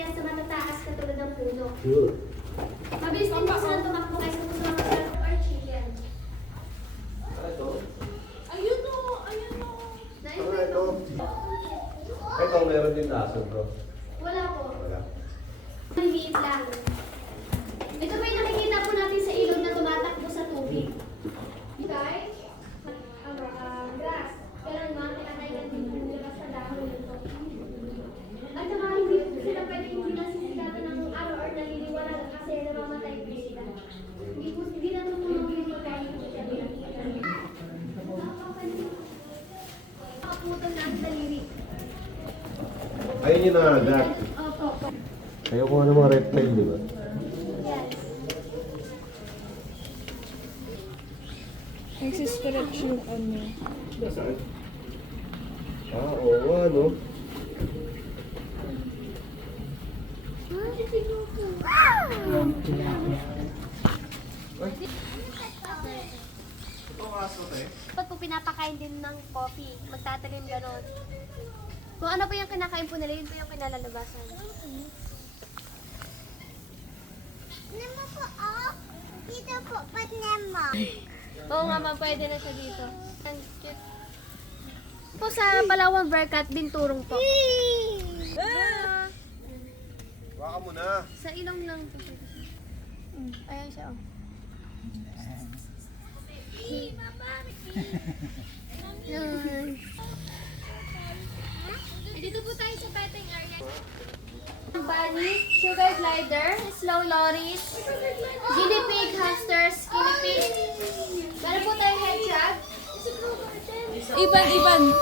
umakyat sa matataas katulad ng puno. Sure. Mabilis din po sila tumakbo kaysa po sa mga carrot or chicken. Ito. Ayun o, ayun o. Ito. Ito, meron din lason bro. Wala po. Wala. Maliit lang. Ito po yung nakikita po natin sa ilog na tumatakbo sa tubig. Guys, grass. Pero yung mga kinakailan din po nila sa dahon nito. At saka hindi po sila pwedeng hindi nasisigatan ng araw or naliliwala kasi namamatay po sila. Hindi natutulog dito kahit hindi siya pinakita. Nakaputol na ang daliri. Ayun yung nangagat. Opo. Ayoko nga ng mga reptile, di ba? Yes. Nagsistretch yung ano. Nasaan? Oo nga, no? Dapat po pinapakain din ng coffee. Magtatanim gano'n. Kung ano po yung kinakain po nila, yun po yung kinalalabasan. Nemo po, oh. Dito po, pat Nemo. Oo nga ma'am, pwede na siya dito. Ang cute. Po sa Palawan Vercat, binturong po. Baka mo na. Sa ilong lang po siya. Ayan siya oh. Yan. Dito po tayo sa petting area. Bunny, sugar glider, slow lories, guinea pig, hamsters, guinea pig. Meron po tayong hedgehog.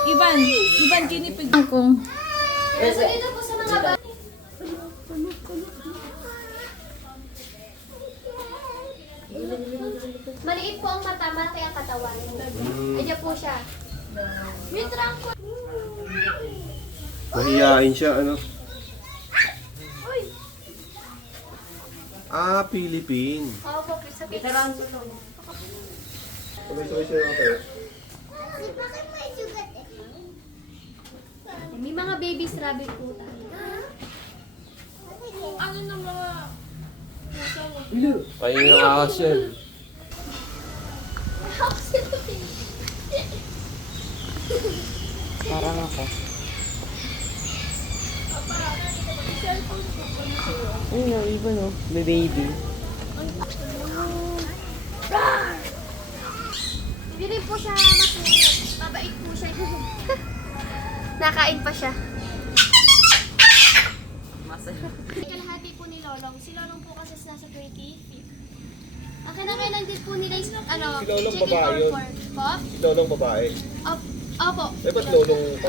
Iban, kinipig ako. So dito po sa mga ba... Maliit po ang mata, malaki ang katawan. Ayan po siya. May trangko. Mahihain siya, ano? Uy! Ah, Philippine. Oo po, sa pizza. Sabay-sabay siya na kayo. Di ba kayo may sugat eh? May mga babies rabbit po tayo. Ano na mga... Kaya yung akas yan. Parang ako. Ayun o, iba no. May baby. Hindi rin po siya masulit. Mabait po siya. Nakain pa siya. Kalahati po ni Lolong. Si Lolong po kasi nasa 20 feet. Ang kinakailan din po nila is, ano, Si Lolong chicken babae or yun. pork. Po? Lolong babae. Opo. Eh, ba't lolong